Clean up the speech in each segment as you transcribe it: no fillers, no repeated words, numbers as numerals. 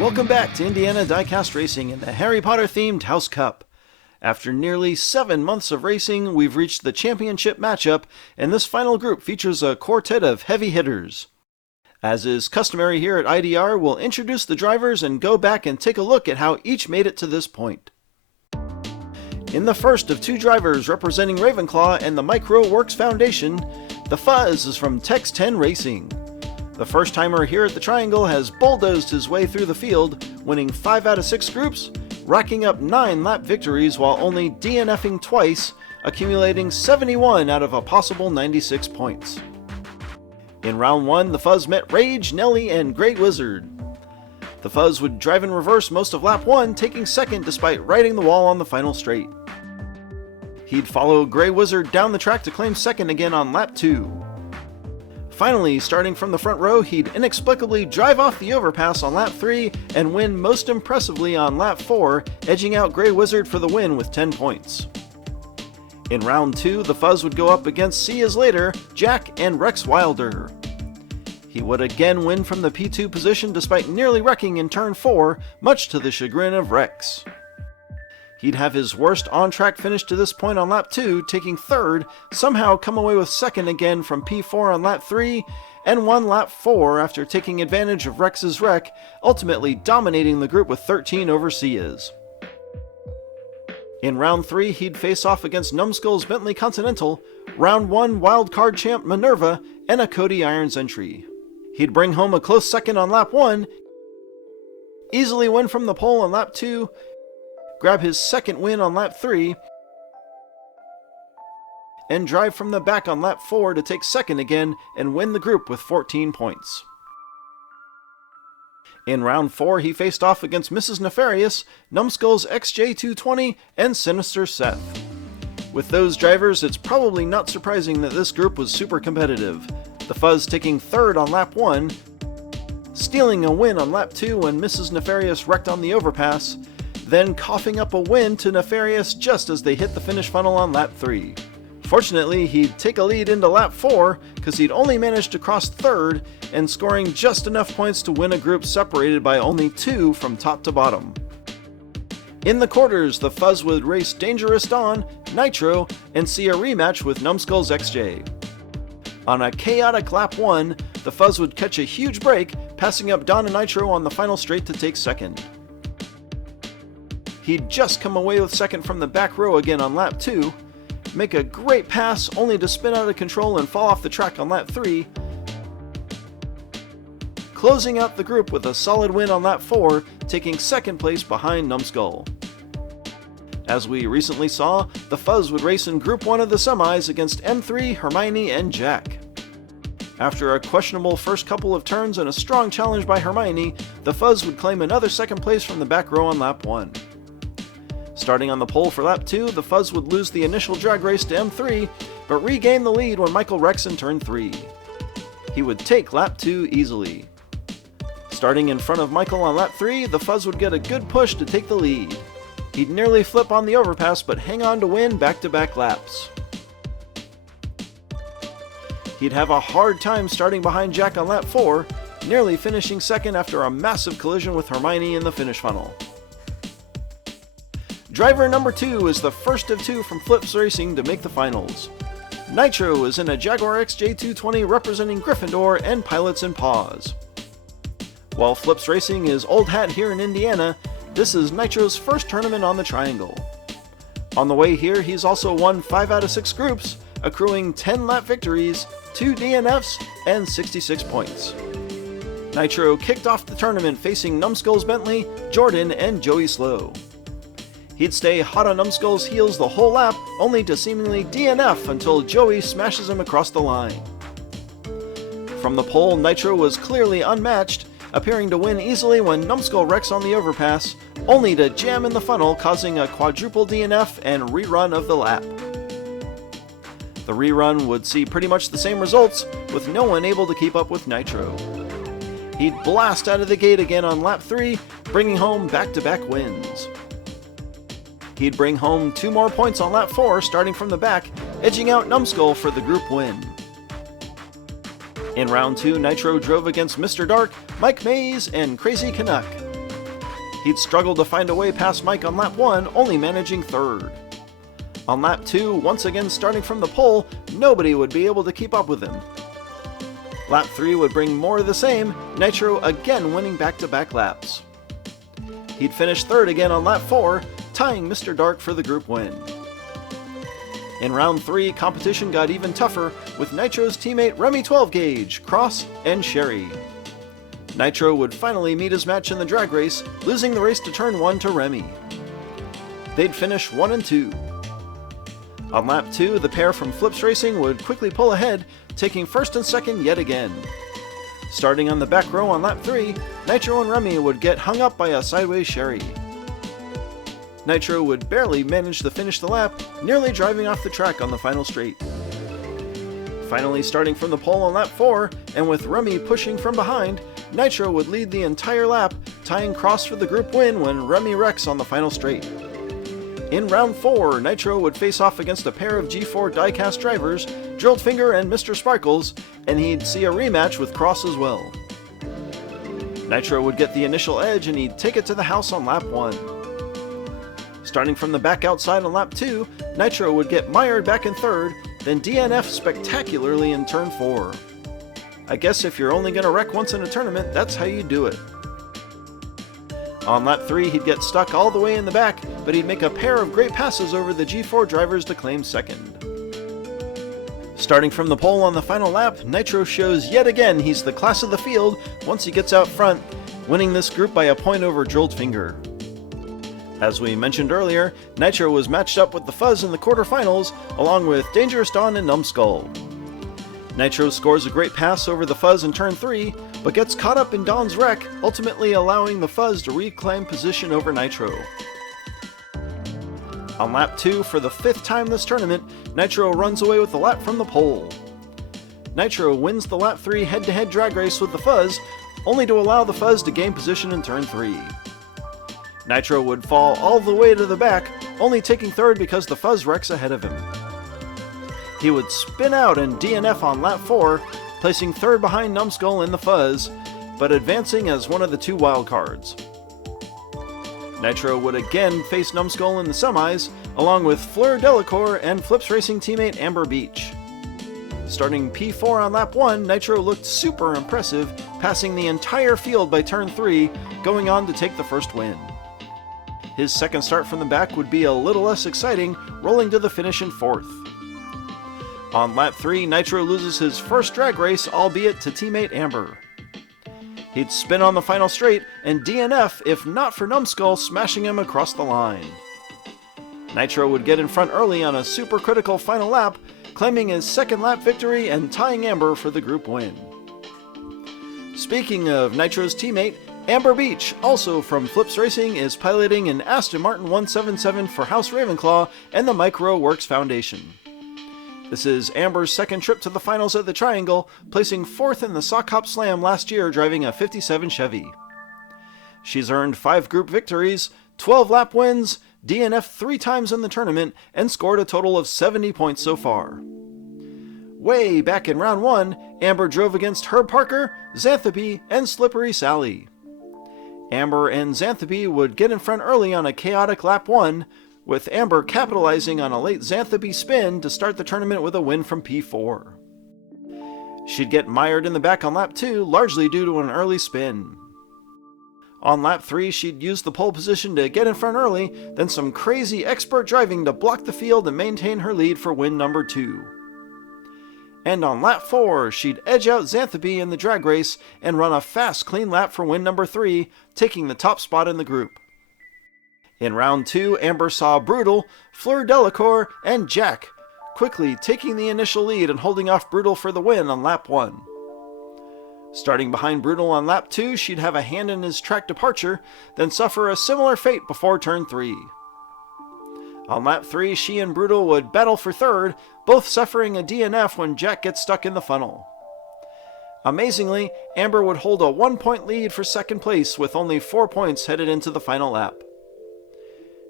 Welcome back to Indiana Diecast Racing in the Harry Potter themed House Cup. After nearly 7 months of racing, we've reached the championship matchup, and this final group features a quartet of heavy hitters. As is customary here at IDR, we'll introduce the drivers and go back and take a look at how each made it to this point. In the first of 2 drivers representing Ravenclaw and the Micro Works Foundation, the Fuzz is from Tex 10 Racing. The first-timer here at the Triangle has bulldozed his way through the field, winning 5 out of 6 groups, racking up 9 lap victories while only DNFing twice, accumulating 71 out of a possible 96 points. In round 1, the Fuzz met Rage, Nelly, and Grey Wizard. The Fuzz would drive in reverse most of lap 1, taking second despite riding the wall on the final straight. He'd follow Grey Wizard down the track to claim second again on lap 2. Finally, starting from the front row, he'd inexplicably drive off the overpass on lap 3 and win most impressively on lap 4, edging out Grey Wizard for the win with 10 points. In round 2, the Fuzz would go up against See Yous Later, Jack, and Rex Wilder. He would again win from the P2 position despite nearly wrecking in turn 4, much to the chagrin of Rex. He'd have his worst on-track finish to this point on lap 2, taking third, somehow come away with second again from P4 on lap 3, and won lap 4 after taking advantage of Rex's wreck, ultimately dominating the group with 13 over See Yous. In round 3, he'd face off against Numbskull's Bentley Continental, round 1 wildcard champ Minerva, and a Cody Irons entry. He'd bring home a close second on lap 1, easily win from the pole on lap 2, grab his second win on lap 3, and drive from the back on lap 4 to take second again and win the group with 14 points. In round 4, he faced off against Mrs. Nefarious, Numbskull's XJ220, and Sinister Seth. With those drivers, it's probably not surprising that this group was super competitive, the Fuzz taking third on lap 1, stealing a win on lap 2 when Mrs. Nefarious wrecked on the overpass, then coughing up a win to Nefarious just as they hit the finish funnel on lap 3. Fortunately, he'd take a lead into lap 4 because he'd only managed to cross third and scoring just enough points to win a group separated by only 2 from top to bottom. In the quarters, the Fuzz would race Dangerous Dawn, Nitro, and see a rematch with Numbskull's XJ. On a chaotic lap 1, the Fuzz would catch a huge break, passing up Dawn and Nitro on the final straight to take second. He'd just come away with second from the back row again on lap 2, make a great pass only to spin out of control and fall off the track on lap 3, closing out the group with a solid win on lap 4, taking second place behind Numbskull. As we recently saw, the Fuzz would race in Group 1 of the semis against M3, Hermione, and Jack. After a questionable first couple of turns and a strong challenge by Hermione, the Fuzz would claim another second place from the back row on lap 1. Starting on the pole for lap 2, the Fuzz would lose the initial drag race to M3, but regain the lead when Michael wrecks in turn 3. He would take lap 2 easily. Starting in front of Michael on lap 3, the Fuzz would get a good push to take the lead. He'd nearly flip on the overpass but hang on to win back-to-back laps. He'd have a hard time starting behind Jack on lap 4, nearly finishing second after a massive collision with Hermione in the finish funnel. Driver number 2 is the first of 2 from Flips Racing to make the finals. Nitro is in a Jaguar XJ220 representing Gryffindor and Pilots in Paws. While Flips Racing is old hat here in Indiana, this is Nitro's first tournament on the Triangle. On the way here, he's also won 5 out of 6 groups, accruing 10 lap victories, 2 DNFs, and 66 points. Nitro kicked off the tournament facing Numbskull's Bentley, Jordan, and Joey Slow. He'd stay hot on Numbskull's heels the whole lap, only to seemingly DNF until Joey smashes him across the line. From the pole, Nitro was clearly unmatched, appearing to win easily when Numbskull wrecks on the overpass, only to jam in the funnel, causing a quadruple DNF and rerun of the lap. The rerun would see pretty much the same results, with no one able to keep up with Nitro. He'd blast out of the gate again on lap 3, bringing home back-to-back wins. He'd bring home 2 more points on lap 4, starting from the back, edging out Numbskull for the group win. In round 2, Nitro drove against Mr. Dark, Mike Mays, and Crazy Canuck. He'd struggled to find a way past Mike on lap 1, only managing 3rd. On lap 2, once again starting from the pole, nobody would be able to keep up with him. Lap 3 would bring more of the same, Nitro again winning back-to-back laps. He'd finish 3rd again on lap 4, tying Mr. Dark for the group win. In round 3, competition got even tougher with Nitro's teammate Remy 12 Gauge, Cross, and Sherry. Nitro would finally meet his match in the drag race, losing the race to turn 1 to Remy. They'd finish 1 and 2. On lap 2, the pair from Flips Racing would quickly pull ahead, taking 1st and 2nd yet again. Starting on the back row on lap 3, Nitro and Remy would get hung up by a sideways Sherry. Nitro would barely manage to finish the lap, nearly driving off the track on the final straight. Finally starting from the pole on lap 4, and with Remy pushing from behind, Nitro would lead the entire lap, tying Cross for the group win when Remy wrecks on the final straight. In round 4, Nitro would face off against a pair of G4 diecast drivers, Drilled Finger and Mr. Sparkles, and he'd see a rematch with Cross as well. Nitro would get the initial edge and he'd take it to the house on lap 1. Starting from the back outside on lap 2, Nitro would get mired back in 3rd, then DNF spectacularly in turn 4. I guess if you're only gonna wreck once in a tournament, that's how you do it. On lap 3, he'd get stuck all the way in the back, but he'd make a pair of great passes over the G4 drivers to claim 2nd. Starting from the pole on the final lap, Nitro shows yet again he's the class of the field once he gets out front, winning this group by a point over Drilled Finger. As we mentioned earlier, Nitro was matched up with the Fuzz in the quarterfinals, along with Dangerous Dawn and Numbskull. Nitro scores a great pass over the Fuzz in turn 3, but gets caught up in Dawn's wreck, ultimately allowing the Fuzz to reclaim position over Nitro. On lap 2, for the 5th time this tournament, Nitro runs away with the lap from the pole. Nitro wins the lap 3 head-to-head drag race with the Fuzz, only to allow the Fuzz to gain position in turn 3. Nitro would fall all the way to the back, only taking 3rd because the Fuzz wrecks ahead of him. He would spin out and DNF on lap 4, placing 3rd behind Numbskull and the Fuzz, but advancing as one of the 2 wildcards. Nitro would again face Numbskull in the semis, along with Fleur Delacour and Flips Racing teammate Amber Beach. Starting P4 on lap 1, Nitro looked super impressive, passing the entire field by turn 3, going on to take the first win. His second start from the back would be a little less exciting, rolling to the finish in 4th. On lap 3, Nitro loses his first drag race, albeit to teammate Amber. He'd spin on the final straight and DNF if not for Numbskull smashing him across the line. Nitro would get in front early on a super critical final lap, claiming his 2nd lap victory and tying Amber for the group win. Speaking of Nitro's teammate, Amber Beach, also from Flips Racing, is piloting an Aston Martin 177 for House Ravenclaw and the Micro Works Foundation. This is Amber's 2nd trip to the finals at the Triangle, placing 4th in the Sock Hop Slam last year driving a 57 Chevy. She's earned 5 group victories, 12 lap wins, DNF 3 times in the tournament, and scored a total of 70 points so far. Way back in round 1, Amber drove against Herb Parker, Xanthopy, and Slippery Sally. Amber and Xanthopy would get in front early on a chaotic lap 1, with Amber capitalizing on a late Xanthopy spin to start the tournament with a win from P4. She'd get mired in the back on lap 2, largely due to an early spin. On lap 3, she'd use the pole position to get in front early, then some crazy expert driving to block the field and maintain her lead for win number 2. And on lap 4, she'd edge out Xanthopy in the drag race and run a fast, clean lap for win number 3, taking the top spot in the group. In round 2, Amber saw Brutal, Fleur Delacour, and Jack, quickly taking the initial lead and holding off Brutal for the win on lap 1. Starting behind Brutal on lap 2, she'd have a hand in his track departure, then suffer a similar fate before turn 3. On lap 3, she and Brutal would battle for 3rd, both suffering a DNF when Jack gets stuck in the funnel. Amazingly, Amber would hold a 1-point lead for 2nd place with only 4 points headed into the final lap.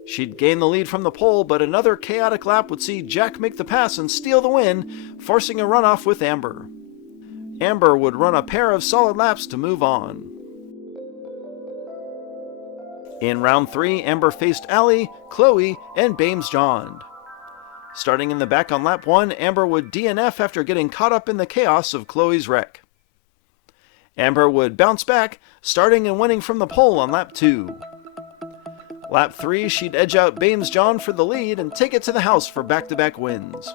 She'd gain the lead from the pole, but another chaotic lap would see Jack make the pass and steal the win, forcing a runoff with Amber. Amber would run a pair of solid laps to move on. In round 3, Amber faced Allie, Chloe, and Bames John. Starting in the back on lap 1, Amber would DNF after getting caught up in the chaos of Chloe's wreck. Amber would bounce back, starting and winning from the pole on lap 2. Lap 3, she'd edge out Bames John for the lead and take it to the house for back-to-back wins.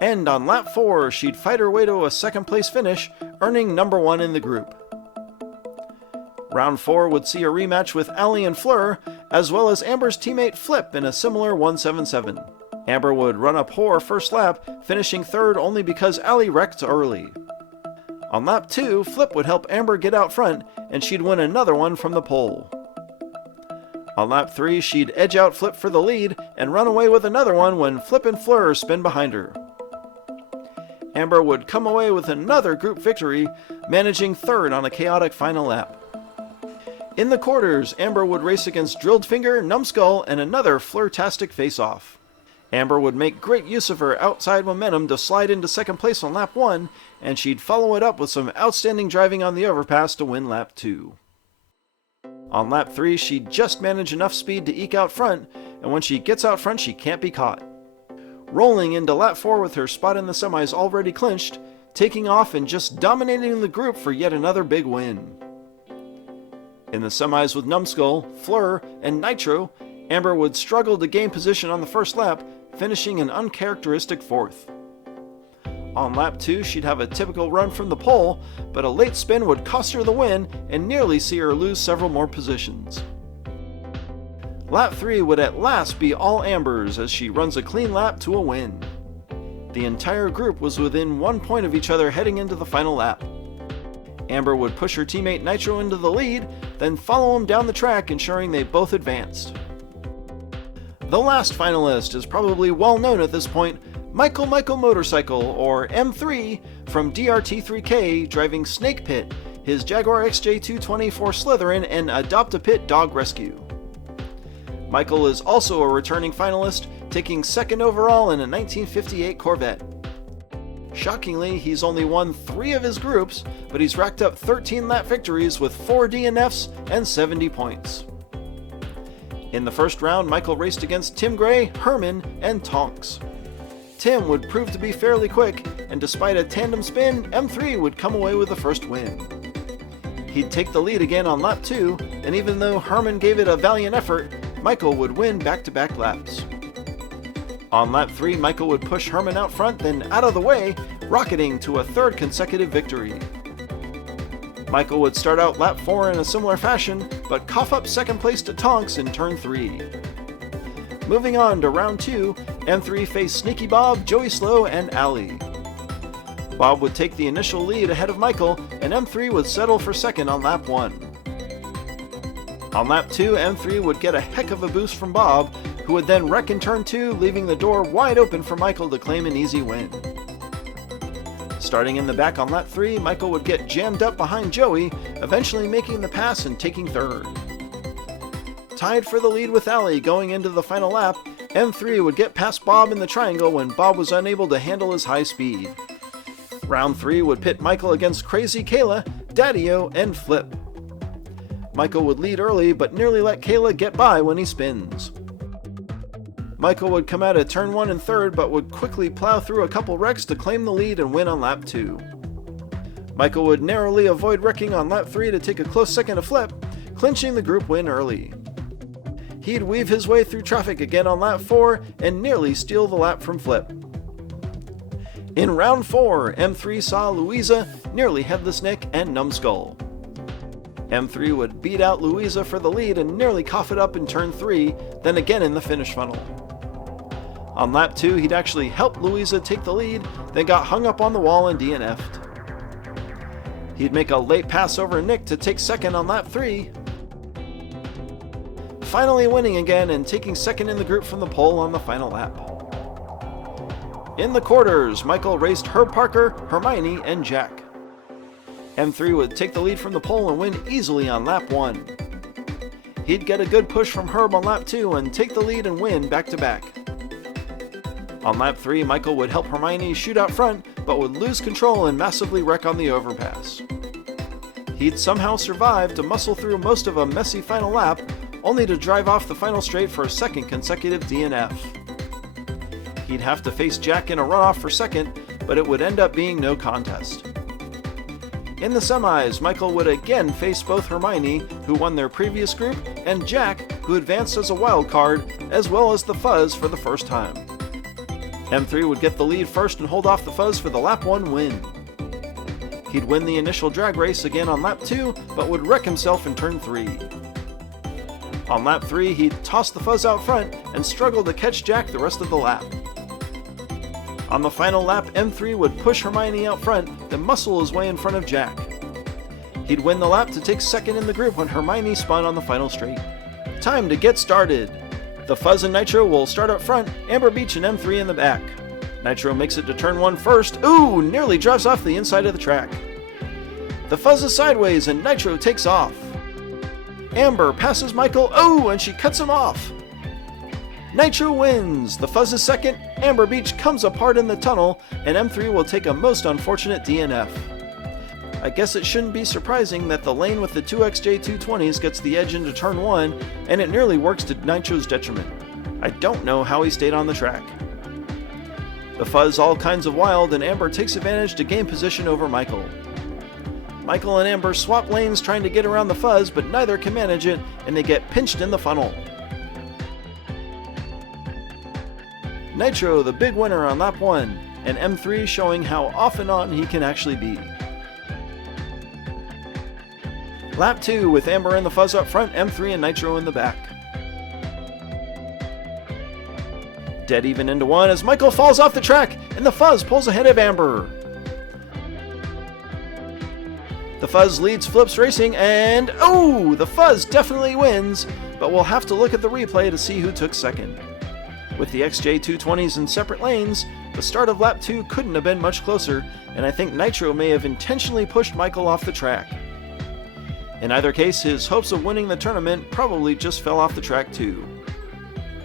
And on lap 4, she'd fight her way to a second place finish, earning number 1 in the group. Round 4 would see a rematch with Allie and Fleur, as well as Amber's teammate Flip in a similar 177. Amber would run a poor first lap, finishing third only because Allie wrecked early. On lap 2, Flip would help Amber get out front, and she'd win another one from the pole. On lap 3, she'd edge out Flip for the lead, and run away with another one when Flip and Fleur spin behind her. Amber would come away with another group victory, managing third on a chaotic final lap. In the quarters, Amber would race against Drilled Finger, Numbskull, and another Fleur-tastic face-off. Amber would make great use of her outside momentum to slide into second place on lap 1, and she'd follow it up with some outstanding driving on the overpass to win lap 2. On lap 3, she'd just manage enough speed to eke out front, and when she gets out front, she can't be caught. Rolling into lap 4 with her spot in the semis already clinched, taking off and just dominating the group for yet another big win. In the semis with Numbskull, Fleur, and Nitro, Amber would struggle to gain position on the first lap, finishing an uncharacteristic 4th. On lap 2, she'd have a typical run from the pole, but a late spin would cost her the win and nearly see her lose several more positions. Lap 3 would at last be all Amber's as she runs a clean lap to a win. The entire group was within 1 point of each other heading into the final lap. Amber would push her teammate Nitro into the lead, then follow him down the track, ensuring they both advanced. The last finalist is probably well known at this point, Michael Motorcycle, or M3, from DRT3K, driving Snake Pit, his Jaguar XJ220 for Slytherin and Adopt-A-Pit dog rescue. Michael is also a returning finalist, taking second overall in a 1958 Corvette. Shockingly, he's only won 3 of his groups, but he's racked up 13 lap victories with 4 DNFs and 70 points. In the first round, Michael raced against Tim Gray, Herman, and Tonks. Tim would prove to be fairly quick, and despite a tandem spin, M3 would come away with the first win. He'd take the lead again on lap 2, and even though Herman gave it a valiant effort, Michael would win back-to-back laps. On lap 3, Michael would push Herman out front, then out of the way, rocketing to a third consecutive victory. Michael would start out lap 4 in a similar fashion, but cough up second place to Tonks in turn 3. Moving on to round 2, M3 faced Sneaky Bob, Joey Slow, and Allie. Bob would take the initial lead ahead of Michael, and M3 would settle for second on lap 1. On lap 2, M3 would get a heck of a boost from Bob, who would then wreck in turn 2, leaving the door wide open for Michael to claim an easy win. Starting in the back on lap 3, Michael would get jammed up behind Joey, eventually making the pass and taking third. Tied for the lead with Allie going into the final lap, M3 would get past Bob in the triangle when Bob was unable to handle his high speed. Round 3 would pit Michael against Crazy Kayla, Daddy-O, and Flip. Michael would lead early, but nearly let Kayla get by when he spins. Michael would come out at turn 1 and 3rd, but would quickly plow through a couple wrecks to claim the lead and win on lap 2. Michael would narrowly avoid wrecking on lap 3 to take a close second to Flip, clinching the group win early. He'd weave his way through traffic again on lap 4 and nearly steal the lap from Flip. In round 4, M3 saw Louisa, nearly Headless Nick, and Numbskull. M3 would beat out Louisa for the lead and nearly cough it up in turn 3, then again in the finish funnel. On lap 2, he'd actually helped Louisa take the lead, then got hung up on the wall and DNF'd. He'd make a late pass over Nick to take second on lap 3, finally winning again and taking second in the group from the pole on the final lap. In the quarters, Michael raced Herb Parker, Hermione, and Jack. M3 would take the lead from the pole and win easily on lap 1. He'd get a good push from Herb on lap 2 and take the lead and win back-to-back. On lap 3, Michael would help Hermione shoot out front, but would lose control and massively wreck on the overpass. He'd somehow survive to muscle through most of a messy final lap, only to drive off the final straight for a second consecutive DNF. He'd have to face Jack in a runoff for second, but it would end up being no contest. In the semis, Michael would again face both Hermione, who won their previous group, and Jack, who advanced as a wild card, as well as the Fuzz for the first time. M3 would get the lead first and hold off the Fuzz for the lap 1 win. He'd win the initial drag race again on lap 2, but would wreck himself in turn 3. On lap 3, he'd toss the Fuzz out front and struggle to catch Jack the rest of the lap. On the final lap, M3 would push Hermione out front, then muscle his way in front of Jack. He'd win the lap to take second in the group when Hermione spun on the final straight. Time to get started! The Fuzz and Nitro will start up front, Amber Beach and M3 in the back. Nitro makes it to turn 1 first. Ooh, nearly drives off the inside of the track. The Fuzz is sideways and Nitro takes off. Amber passes Michael, oh, and she cuts him off. Nitro wins. The Fuzz is second, Amber Beach comes apart in the tunnel, and M3 will take a most unfortunate DNF. I guess it shouldn't be surprising that the lane with the 2XJ220s gets the edge into turn 1, and it nearly works to Nitro's detriment. I don't know how he stayed on the track. The Fuzz all kinds of wild, and Amber takes advantage to gain position over Michael. Michael and Amber swap lanes trying to get around the Fuzz, but neither can manage it, and they get pinched in the funnel. Nitro the big winner on lap 1, and M3 showing how off and on he can actually be. Lap 2 with Amber and the Fuzz up front, M3 and Nitro in the back. Dead even into 1 as Michael falls off the track and the Fuzz pulls ahead of Amber. The Fuzz leads Flips Racing and oh, the Fuzz definitely wins, but we'll have to look at the replay to see who took second. With the XJ220s in separate lanes, the start of lap 2 couldn't have been much closer, and I think Nitro may have intentionally pushed Michael off the track. In either case, his hopes of winning the tournament probably just fell off the track too.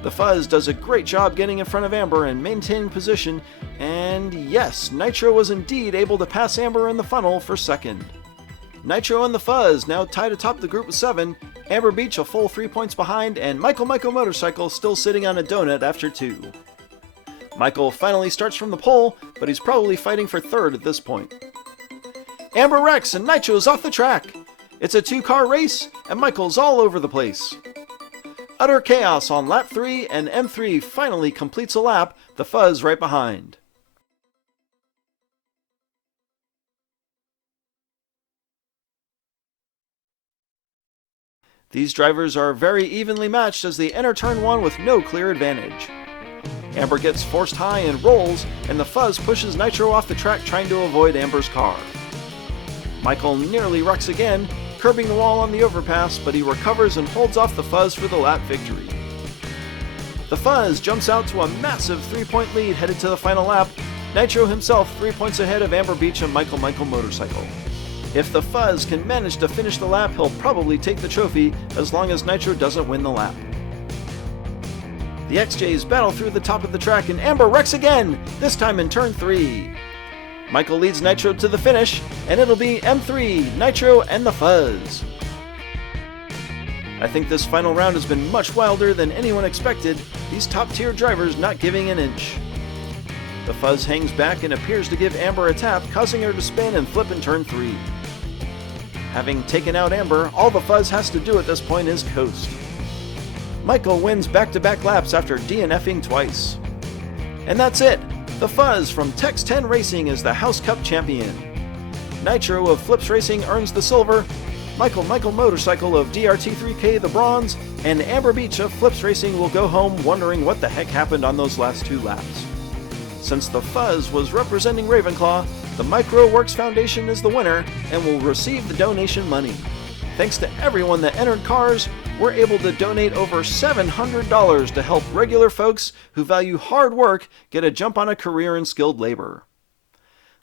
The Fuzz does a great job getting in front of Amber and maintaining position, and yes, Nitro was indeed able to pass Amber in the funnel for second. Nitro and the Fuzz now tied atop the group with 7, Amber Beach a full 3 points behind, and Michael Motorcycle still sitting on a donut after 2. Michael finally starts from the pole, but he's probably fighting for third at this point. Amber wrecks and Nitro's off the track. It's a 2-car race, and Michael's all over the place. Utter chaos on lap 3, and M3 finally completes a lap, the Fuzz right behind. These drivers are very evenly matched as they enter turn 1 with no clear advantage. Amber gets forced high and rolls, and the Fuzz pushes Nitro off the track trying to avoid Amber's car. Michael nearly wrecks again, curbing the wall on the overpass, but he recovers and holds off the Fuzz for the lap victory. The Fuzz jumps out to a massive 3-point lead headed to the final lap, Nitro himself 3 points ahead of Amber Beach and Michael Motorcycle. If the Fuzz can manage to finish the lap, he'll probably take the trophy as long as Nitro doesn't win the lap. The XJs battle through the top of the track and Amber wrecks again, this time in turn 3. Michael leads Nitro to the finish, and it'll be M3, Nitro, and the Fuzz. I think this final round has been much wilder than anyone expected, these top-tier drivers not giving an inch. The Fuzz hangs back and appears to give Amber a tap, causing her to spin and flip in turn 3. Having taken out Amber, all the Fuzz has to do at this point is coast. Michael wins back-to-back laps after DNFing twice. And that's it! The Fuzz from Tex 10 Racing is the House Cup champion. Nitro of Flips Racing earns the silver, Michael Motorcycle of DRT3K the bronze, and Amber Beach of Flips Racing will go home wondering what the heck happened on those last 2 laps. Since the Fuzz was representing Ravenclaw, the MicroWorks Foundation is the winner and will receive the donation money. Thanks to everyone that entered cars, we're able to donate over $700 to help regular folks who value hard work get a jump on a career in skilled labor.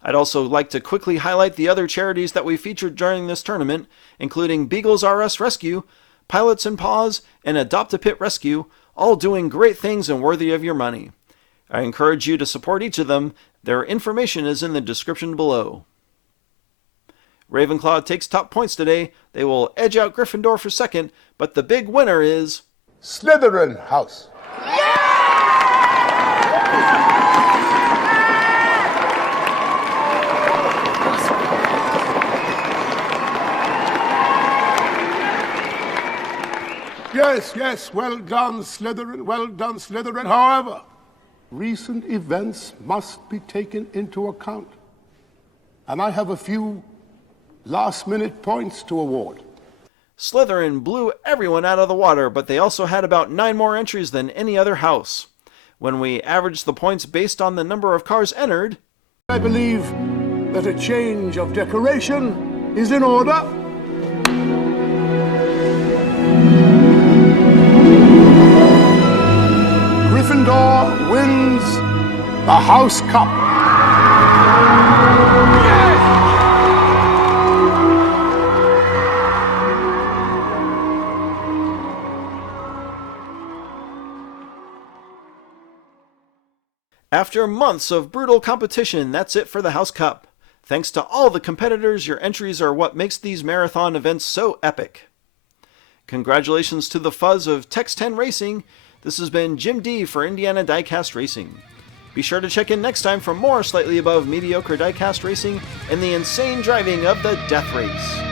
I'd also like to quickly highlight the other charities that we featured during this tournament, including Beagles RS Rescue, Pilots and Paws, and Adopt a Pit Rescue, all doing great things and worthy of your money. I encourage you to support each of them. Their information is in the description below. Ravenclaw takes top points today. They will edge out Gryffindor for second, but the big winner is Slytherin House. Yes, well done, Slytherin, well done, Slytherin. However, recent events must be taken into account. And I have a few last-minute points to award. Slytherin blew everyone out of the water, but they also had about 9 more entries than any other house. When we averaged the points based on the number of cars entered, I believe that a change of decoration is in order. Gryffindor wins the House Cup. After months of brutal competition, that's it for the House Cup. Thanks to all the competitors, your entries are what makes these marathon events so epic. Congratulations to the Fuzz of Tex 10 Racing. This has been Jim D for Indiana Diecast Racing. Be sure to check in next time for more slightly above mediocre diecast racing and the insane driving of the Death Race.